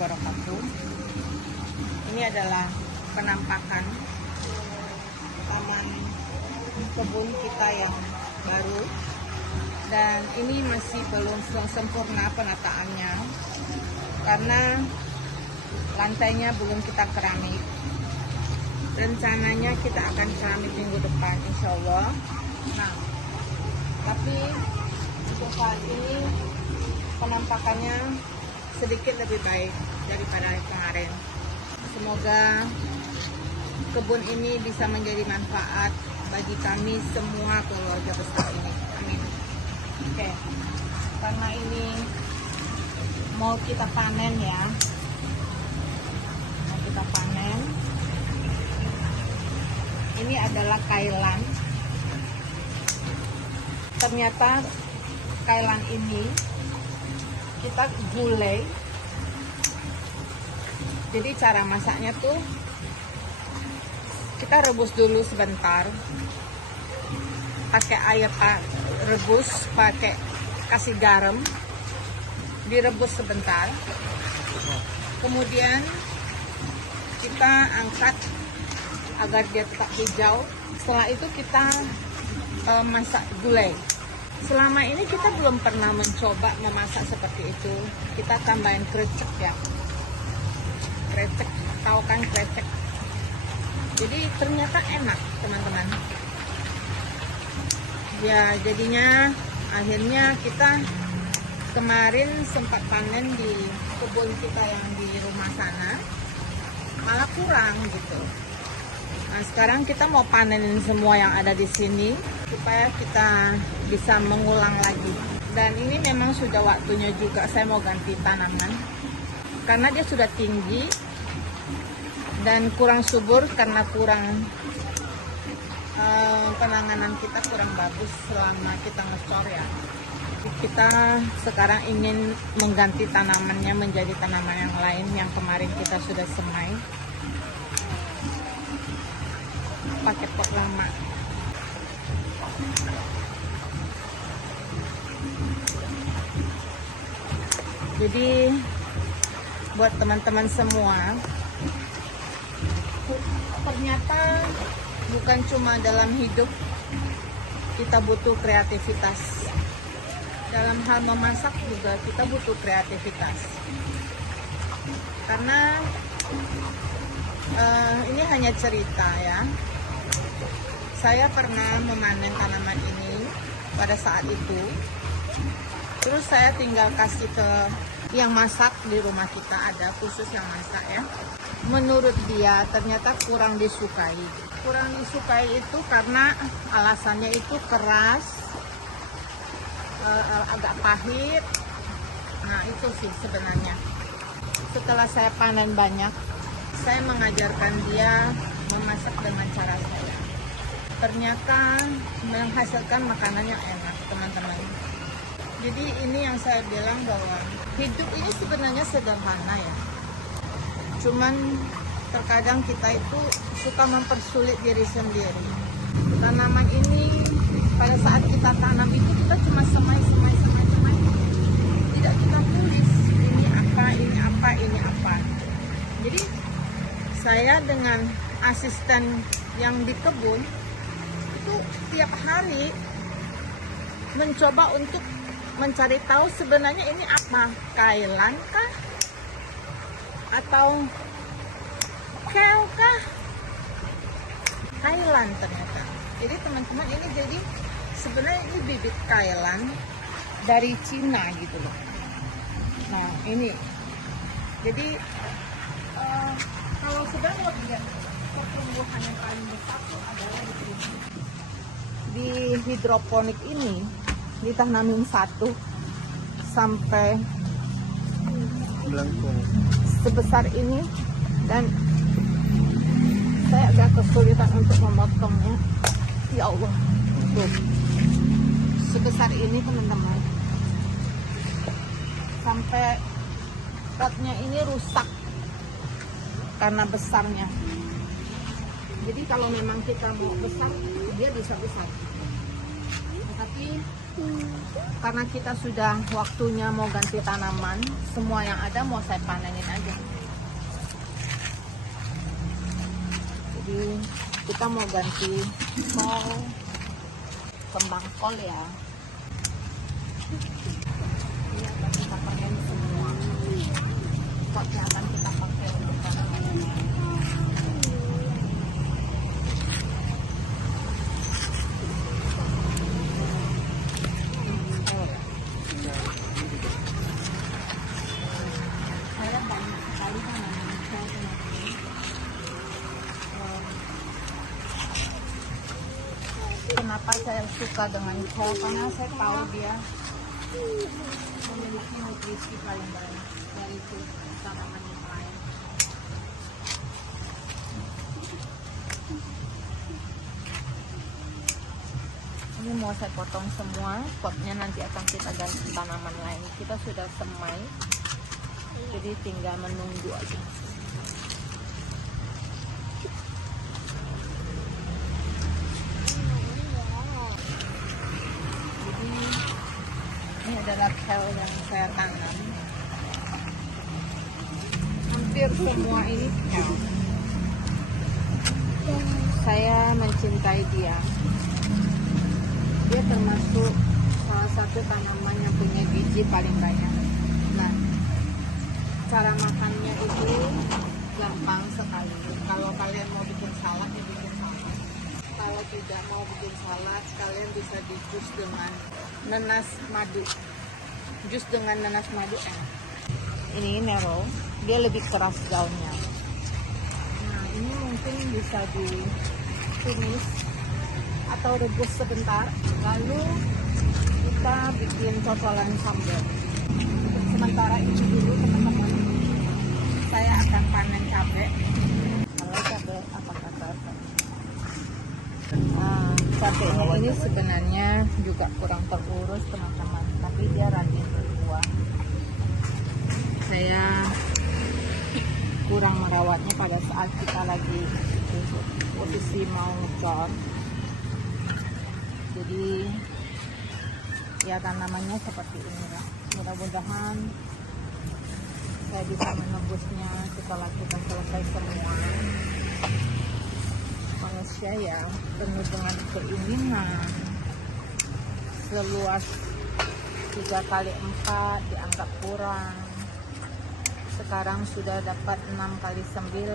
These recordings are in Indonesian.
wabarakatuh. Ini adalah penampakan taman kebun kita yang baru, dan ini masih belum sempurna penataannya karena lantainya belum kita keramik. Rencananya kita akan keramik minggu depan, insya Allah. Nah, tapi untuk saat ini penampakannya sedikit lebih baik daripada kemarin. Semoga kebun ini bisa menjadi manfaat bagi kami semua keluarga besar ini. Amin. Oke, karena ini mau kita panen ya. Mau kita panen. Ini adalah kailan. Ternyata kailan ini kita gulai. Jadi cara masaknya tuh kita rebus dulu sebentar pakai air, rebus pakai kasih garam, direbus sebentar, kemudian kita angkat agar dia tetap hijau. Setelah itu kita masak gulai. Selama ini kita belum pernah mencoba memasak seperti itu. Kita tambahin krecek ya, krecek, tahu kan krecek. Jadi ternyata enak teman-teman ya. Jadinya akhirnya kita kemarin sempat panen di kebun kita yang di rumah sana, malah kurang gitu. Nah, sekarang kita mau panenin semua yang ada di sini supaya kita bisa mengulang lagi. Dan ini memang sudah waktunya juga saya mau ganti tanaman karena dia sudah tinggi dan kurang subur karena kurang penanganan kita kurang bagus selama kita ngecor ya. Kita sekarang ingin mengganti tanamannya menjadi tanaman yang lain yang kemarin kita sudah semai pakai pot lama. Jadi buat teman-teman semua, ternyata bukan cuma dalam hidup kita butuh kreativitas. Dalam hal memasak juga kita butuh kreativitas. Karena ini hanya cerita ya. Saya pernah memanen tanaman ini pada saat itu. Terus saya tinggal kasih ke yang masak di rumah kita, ada khusus yang masak ya. Menurut dia ternyata kurang disukai. Kurang disukai itu karena alasannya itu keras, agak pahit. Nah itu sih sebenarnya. Setelah saya panen banyak, saya mengajarkan dia memasak dengan cara saya. Ternyata menghasilkan makanan yang enak teman-teman. Jadi ini yang saya bilang bahwa hidup ini sebenarnya sederhana ya. Cuman terkadang kita itu suka mempersulit diri sendiri. Tanaman ini pada saat kita tanam itu kita cuma semai. Tidak kita tulis ini apa, ini apa, ini apa. Jadi saya dengan asisten yang di kebun itu tiap hari mencoba untuk mencari tahu sebenarnya ini apa, kailan kah atau kel kah? Kailan ternyata. Jadi teman-teman ini jadi sebenarnya ini bibit kailan dari Cina gitu loh. Nah ini jadi kalau sebenarnya lihat pertumbuhan yang paling besar itu adalah di sini. Di hidroponik ini ditanamin 1 sampai melengkung sebesar ini, dan saya agak kesulitan untuk memotongnya. Ya Allah, tuh sebesar ini teman-teman, sampai potnya ini rusak karena besarnya. Jadi kalau memang kita mau besar, dia bisa besar. Tapi karena kita sudah waktunya mau ganti tanaman, semua yang ada mau saya panenin aja. Jadi kita mau ganti kol, kembang kol ya. Ini akan kita pakai semua. Potnya akan kita pakai untuk tanaman. Saya banyak sekali tanaman kol ini. Kenapa saya suka dengan kol? Karena saya tahu dia memiliki nutrisi paling banyak dari tanaman yang lain. Ini mau saya potong semua, potnya nanti akan kita ganti tanaman lain. Kita sudah semai, jadi tinggal menunggu aja. Ini adalah kol yang saya tanam. Hampir semua ini kol. Saya mencintai dia. Dia termasuk salah satu tanaman yang punya biji paling banyak. Nah, cara makannya itu gampang sekali. Kalau kalian mau bikin salad, ya bikin salad. Kalau tidak mau bikin salad, kalian bisa di jus dengan nanas madu. Jus dengan nanas madu enak. Ini Nero, dia lebih keras daunnya. Nah, ini mungkin bisa ditumis atau rebus sebentar, lalu kita bikin cocolan sambal. Untuk sementara itu dulu teman-teman, saya akan panen cabai. Kalau cabai apa kata? Nah, cabainya ini sebenarnya juga kurang terurus teman-teman, tapi dia rajin berbuah. Saya kurang merawatnya pada saat kita lagi posisi mau ngecor. Jadi ya tanamannya seperti inilah. Mudah-mudahan saya bisa menebusnya setelah kita selesai semua. Manusia ya penuh dengan keinginan. Seluas 3 kali 4 dianggap kurang. Sekarang sudah dapat 6 kali 9.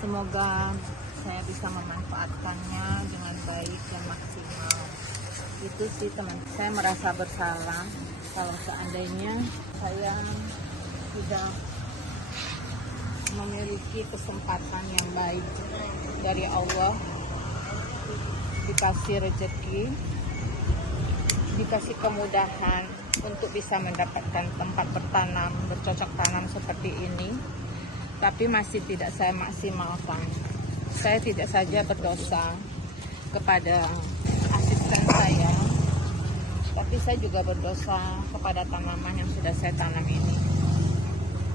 Semoga saya bisa memanfaatkannya dengan baik dan maksimal. Itu sih teman, saya merasa bersalah kalau seandainya saya tidak memiliki kesempatan yang baik dari Allah, dikasih rezeki, dikasih kemudahan untuk bisa mendapatkan tempat bertanam, bercocok tanam seperti ini, tapi masih tidak saya maksimalkan. Saya tidak saja berdosa kepada asisten saya, tapi saya juga berdosa kepada tanaman yang sudah saya tanam ini.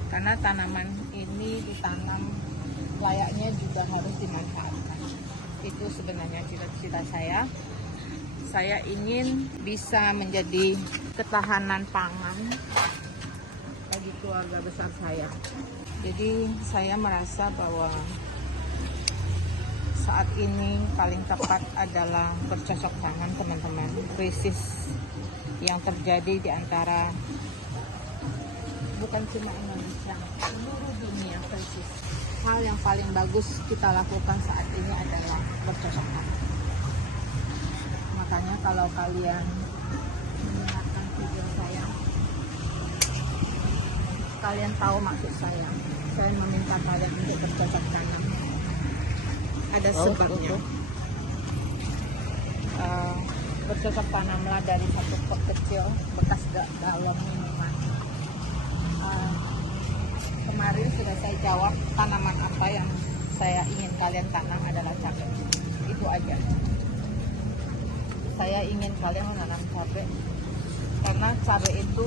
Karena tanaman ini ditanam layaknya juga harus dimanfaatkan. Itu sebenarnya cita-cita saya. Saya ingin bisa menjadi ketahanan pangan bagi keluarga besar saya. Jadi saya merasa bahwa saat ini paling tepat adalah bercocok tanam teman-teman. Krisis yang terjadi di antara bukan cuma Indonesia, seluruh dunia krisis. Hal yang paling bagus kita lakukan saat ini adalah bercocok tanam. Makanya kalau kalian mendengarkan video saya, kalian tahu maksud saya meminta kalian untuk bercocok tanam. Ada sebabnya. Bercocok tanamlah dari satu pot kecil bekas galon minuman. Kemarin sudah saya jawab tanaman apa yang saya ingin kalian tanam adalah cabai. Itu aja. Saya ingin kalian menanam cabai karena cabai itu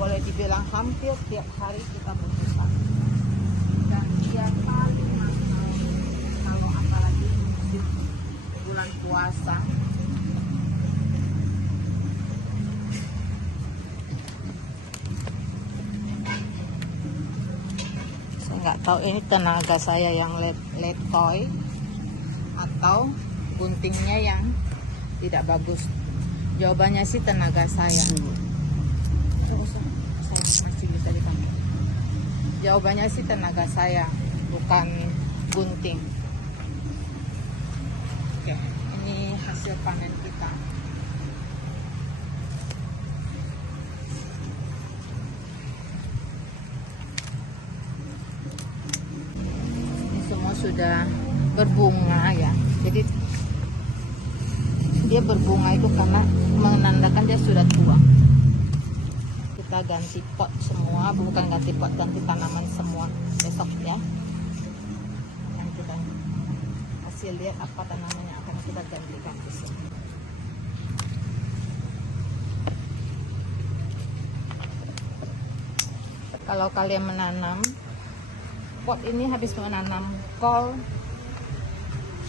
boleh dibilang hampir tiap hari kita butuhkan. Dan dia paling mahal kalau apalagi musim bulan puasa. Saya nggak tahu ini tenaga saya yang letoy atau guntingnya yang tidak bagus. Jawabannya sih tenaga saya. Saya masih bisa dipakai. Jawabannya sih tenaga saya, bukan gunting. Oke, ini hasil panen kita. Ini semua sudah berbunga ya. Jadi dia berbunga itu karena menandakan dia sudah tua. Kita ganti pot semua, bukan ganti pot, ganti tanaman semua besok ya. Yang kita kasih lihat apa tanaman yang akan kita gantikan di sini. Kalau kalian menanam pot ini habis menanam kol,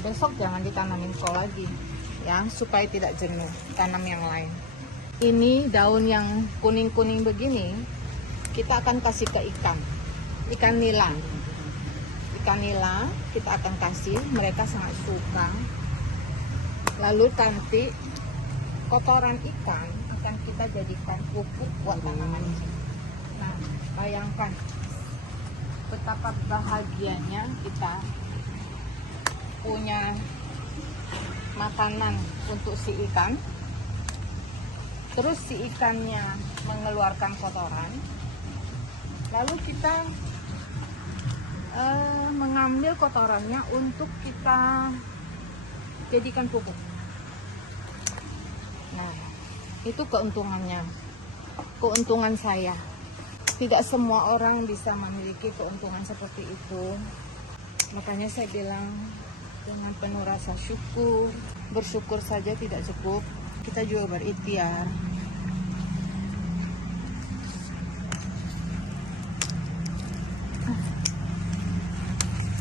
besok jangan ditanamin kol lagi ya, supaya tidak jenuh, tanam yang lain. Ini daun yang kuning-kuning begini kita akan kasih ke ikan nila. Ikan nila kita akan kasih, mereka sangat suka. Lalu nanti kotoran ikan akan kita jadikan pupuk buat tanaman ini. Nah, bayangkan betapa bahagianya kita punya makanan untuk si ikan. Terus si ikannya mengeluarkan kotoran, lalu kita mengambil kotorannya untuk kita jadikan pupuk. Nah, itu keuntungannya, keuntungan saya. Tidak semua orang bisa memiliki keuntungan seperti itu. Makanya saya bilang dengan penuh rasa syukur, bersyukur saja tidak cukup. Kita juga berikhtiar.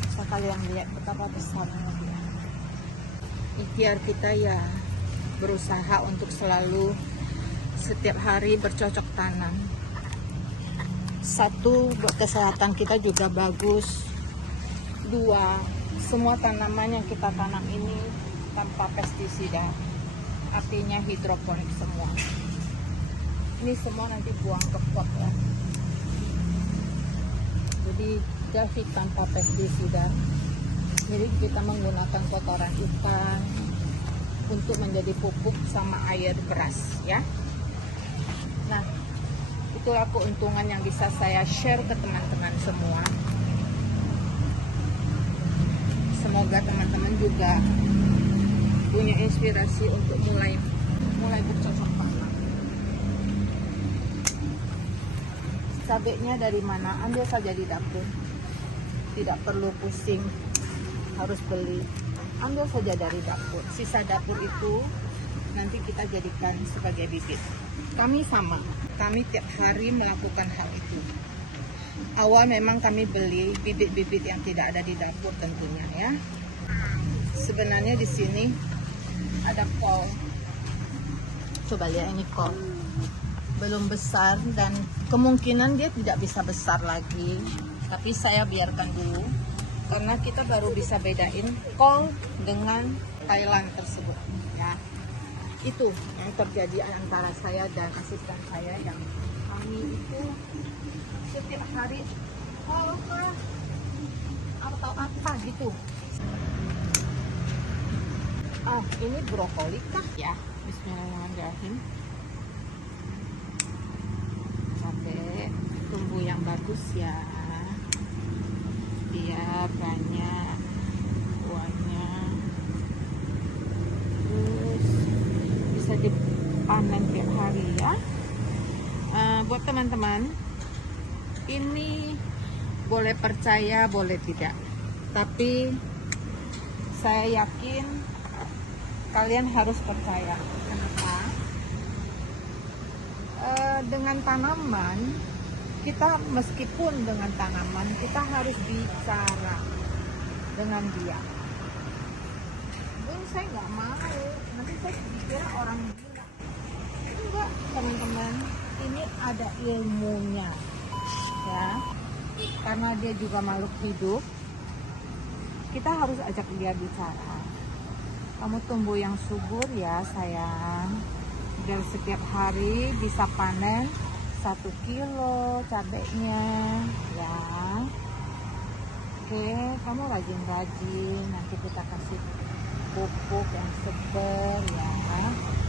Bisa kalian lihat betapa besarnya dia. Ikhtiar kita ya berusaha untuk selalu setiap hari bercocok tanam. Satu, buat kesehatan kita juga bagus. Dua, semua tanaman yang kita tanam ini tanpa pestisida. Artinya hidroponik semua. Ini semua nanti buang ke pot ya. Jadi jahit tanpa pestisida. Jadi kita menggunakan kotoran ikan untuk menjadi pupuk sama air beras ya. Nah, itulah keuntungan yang bisa saya share ke teman-teman semua. Semoga teman-teman juga punya inspirasi untuk mulai bercocok tanam. Cabenya dari mana? Ambil saja di dapur. Tidak perlu pusing harus beli. Ambil saja dari dapur. Sisa dapur itu nanti kita jadikan sebagai bibit. Kami sama. Kami tiap hari melakukan hal itu. Awal memang kami beli bibit-bibit yang tidak ada di dapur tentunya ya. Sebenarnya di sini ada kol. Coba lihat ini kol. Belum besar dan kemungkinan dia tidak bisa besar lagi. Tapi saya biarkan dulu karena kita baru bisa bedain kol dengan Thailand tersebut ya. Itu yang terjadi antara saya dan asisten saya yang kami itu setiap hari kol kah atau apa gitu. Ini brokoli kah ya? Bismillahirrahmanirrahim. Cabai tumbuh yang bagus ya. Dia banyak buahnya. Terus bisa dipanen tiap hari ya. Buat teman-teman, ini boleh percaya, boleh tidak. Tapi saya yakin kalian harus percaya. Kenapa? Dengan tanaman, kita meskipun dengan tanaman, kita harus bicara dengan dia. Saya nggak mau, nanti saya dikira orang gila. Enggak, teman-teman, ini ada ilmunya. Ya, karena dia juga makhluk hidup, kita harus ajak dia bicara. Kamu tumbuh yang subur ya sayang, biar setiap hari bisa panen 1 kilo cabenya ya. Oke, kamu rajin-rajin, nanti kita kasih pupuk yang seger ya.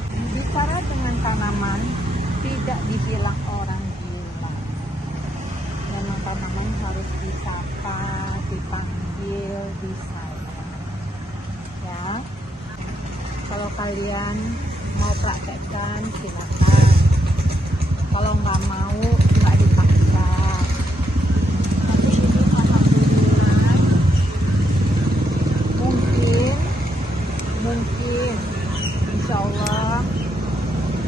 Bicara dengan tanaman tidak dibilang orang gila. Memang tanaman harus disapa, dipanggil, disayang ya. Kalau kalian mau praktekkan silakan, kalau nggak mau nggak dipaksa. Tapi ini alhamdulillah mungkin insya Allah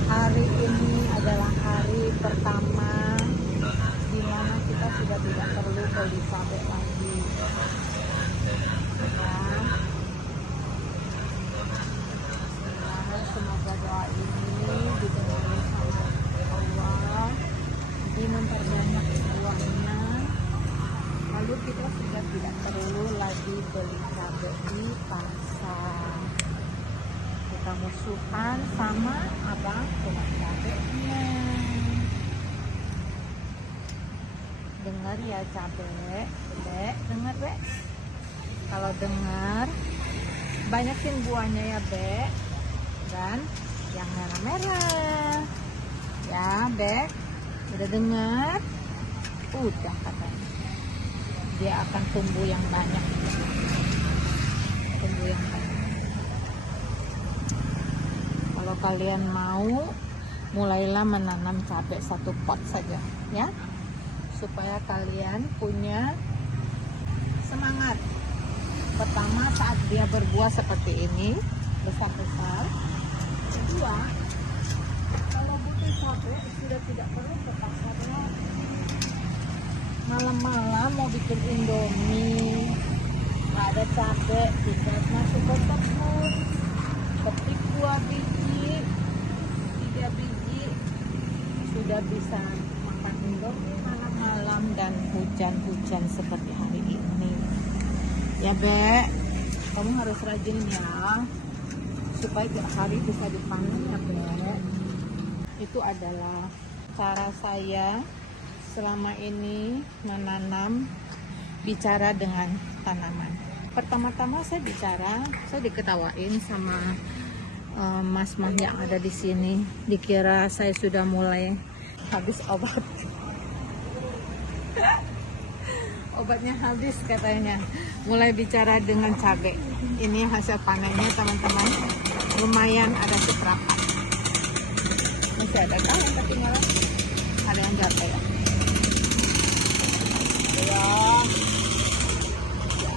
hari ini adalah hari pertama di mana kita sudah tidak perlu beli cabai lagi ya. Semoga doa ini didengar oleh Allah, memperbanyak buahnya, lalu kita sudah tidak perlu lagi beli cabai di pasar. Kita musuhan sama abang tukang cabainya. Dengar ya cabai, Bek, dengar Bek. Kalau dengar, banyakin buahnya ya Bek, dan yang merah-merah ya Bek. Udah dengar? Udah katanya. Dia akan tumbuh yang banyak. Tumbuh yang banyak. Kalau kalian mau, mulailah menanam cabai 1 pot saja ya, supaya kalian punya semangat. Pertama, saat dia berbuah seperti ini besar-besar. Kedua, kalau butuh cabai sudah tidak perlu ke pasar lagi. Malam-malam mau bikin indomie, nggak ada cabai, tinggal masuk ke kebun, petik 2 biji, 3 biji, sudah bisa makan indomie malam-malam dan hujan-hujan seperti hari ini ya Bek. Kamu harus rajin ya, supaya tiap hari bisa dipanen ya Bek. Itu adalah cara saya selama ini menanam, bicara dengan tanaman. Pertama-tama saya bicara, saya diketawain sama mas-mas yang ada di sini, dikira saya sudah mulai habis obat. Obatnya habis katanya, mulai bicara dengan cabai. Ini hasil panennya teman-teman, lumayan ada seprapat. Masih ada kah yang ketinggalan? Ada yang jatuh ya? Ya,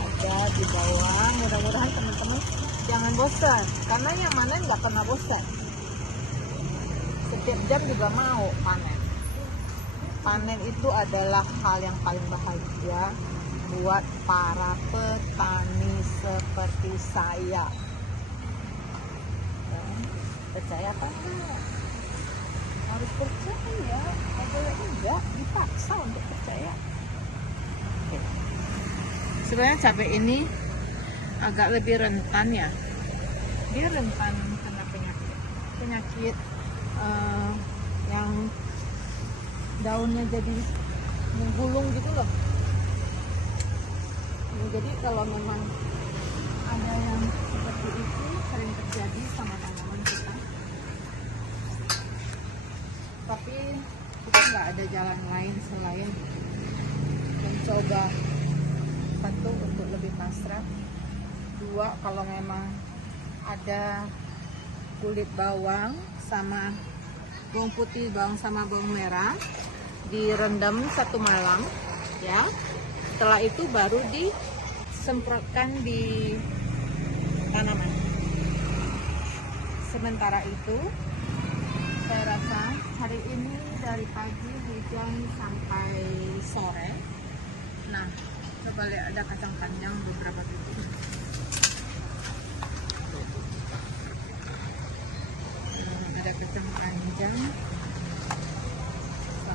ada di bawah. Mudah-mudahan teman-teman jangan bosan, karena yang mana nggak pernah bosan. Setiap jam juga mau panen. Panen itu adalah hal yang paling bahagia buat para petani seperti saya. Percaya apa enggak? Harus percaya, kalau enggak dipaksa untuk percaya. Sebenarnya cabai ini agak lebih rentan ya. Dia rentan kena penyakit yang daunnya jadi menggulung gitu loh. Jadi kalau memang ada yang seperti itu sering terjadi sama tanaman kita, tapi kita nggak ada jalan lain selain mencoba. 1, untuk lebih pasrah. 2, kalau memang ada kulit bawang sama bawang putih, bawang sama bawang merah, direndam 1 malam ya. Setelah itu baru disemprotkan di tanaman. Sementara itu saya rasa hari ini dari pagi hujan sampai sore. Nah, coba lihat, ada kacang panjang beberapa biji. Ada kacang panjang 1,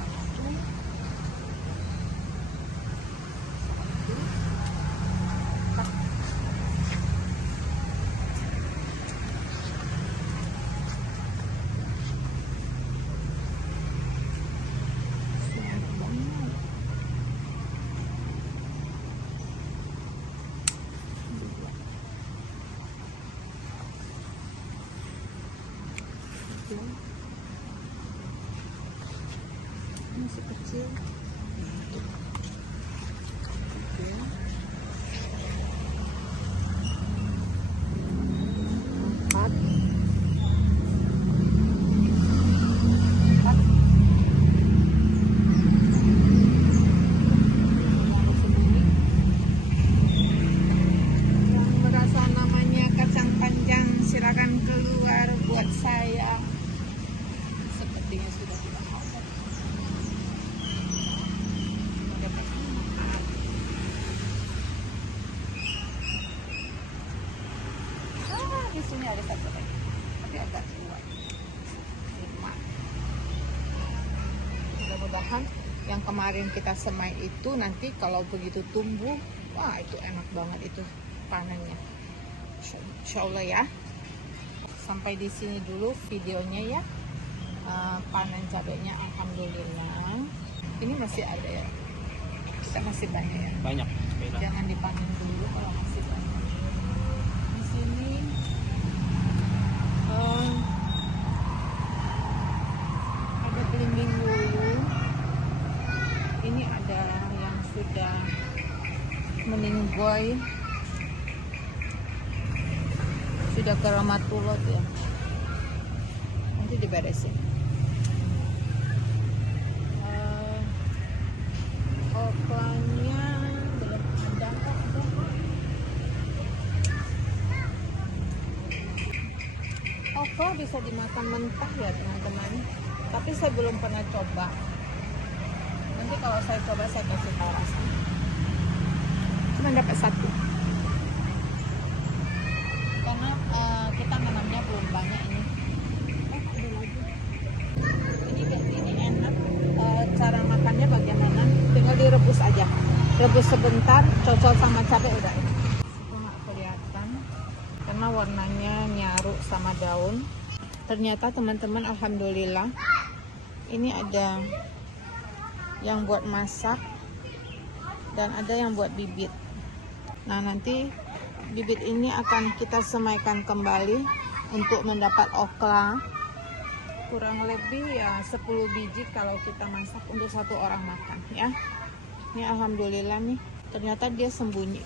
kecil. Masih kecil. Kecil. 4. Yang merasa namanya kacang panjang silakan keluar buat saya. Sepertinya sudah tidak mau. Di sini ada satu lagi, tapi agak luar. Mudah-mudahan yang kemarin kita semai itu nanti kalau begitu tumbuh, wah itu enak banget itu panennya. Insya Allah ya. Sampai di sini dulu videonya ya. Panen cabenya alhamdulillah. Ini masih ada ya. Kita masih banyak ya. Banyak. Jangan dipanen dulu kalau masih banyak. Di sini ada belimbing wulu. Ini ada yang sudah meninggoy, sudah keramatulot ya. Nanti diberesin. Oklanya belum ada kok. Okla bisa dimakan mentah ya teman-teman, tapi saya belum pernah coba. Nanti kalau saya coba saya kasih tahu rasanya. Cuma dapat 1 karena kita menanamnya belum banyak ini. Ini enak. Cara makannya bagaimana? Tinggal direbus aja, rebus sebentar, cocok sama cabai udah. Itu nggak kelihatan karena warnanya nyaru sama daun. Ternyata teman-teman alhamdulillah ini ada yang buat masak dan ada yang buat bibit. Nah nanti bibit ini akan kita semaikan kembali untuk mendapat okla. Kurang lebih ya 10 biji kalau kita masak untuk 1 orang makan ya. Ini alhamdulillah nih, ternyata dia sembunyi.